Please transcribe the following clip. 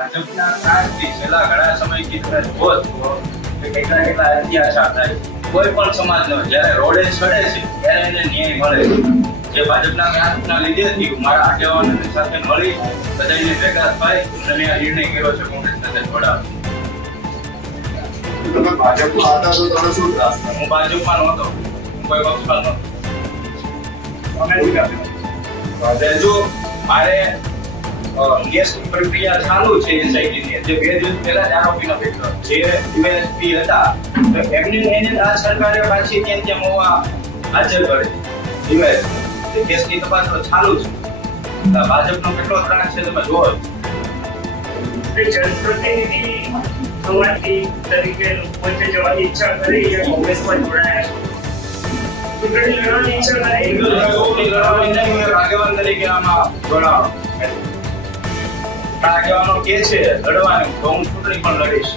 ભાજપના કાજથી છેલ્લા ઘણા સમયથી તમે જુઓ છો કે કેટલા અત્યાચાર થાય કોઈ પણ સમાજનો જ્યારે રોડે ચડે છે ત્યારે એને ન્યાય મળે છે. જે ભાજપના કાજના લીધેથી મારા આગેવાનોની સાથે મળી બધાને ભેગા થઈ અને આ નિર્ણય કર્યો છે કોંગ્રેસ સાથે જોડાવાનો. તમે ભાજપમાં હતા તો તમે શું ત્રાસ થયો? હું ભાજપમાં નહોતો, હું કોઈ પક્ષમાં નહોતો. હવે જો મારે કેસની પ્રક્રિયા ચાલુ છે એસઆઈટીની, જે 2 દિવસ પહેલા જ આરોપીનો પકડ્યો જે યુએસપી હતા તો એમને આ સરકારે પાછી ત્યાં હોવા હાજર કરે યુએસ કેસની તપાસ તો ચાલુ છે. ભાજપનો કેટલો ત્રાસ છે તમે જુઓ. જનપ્રતિનિધિ સમાજથી તરીકે વચ્ચે જવાની ઈચ્છા કરી એ કોંગ્રેસમાં જોડાયા છે. ચૂંટણી લડવાની ઈચ્છા કરી લડવાની નહીં, આગેવાન તરીકે આમાં જોડાવા આગેવાનો કે છે લડવાનું તો હું ચૂંટણી પણ લડીશ.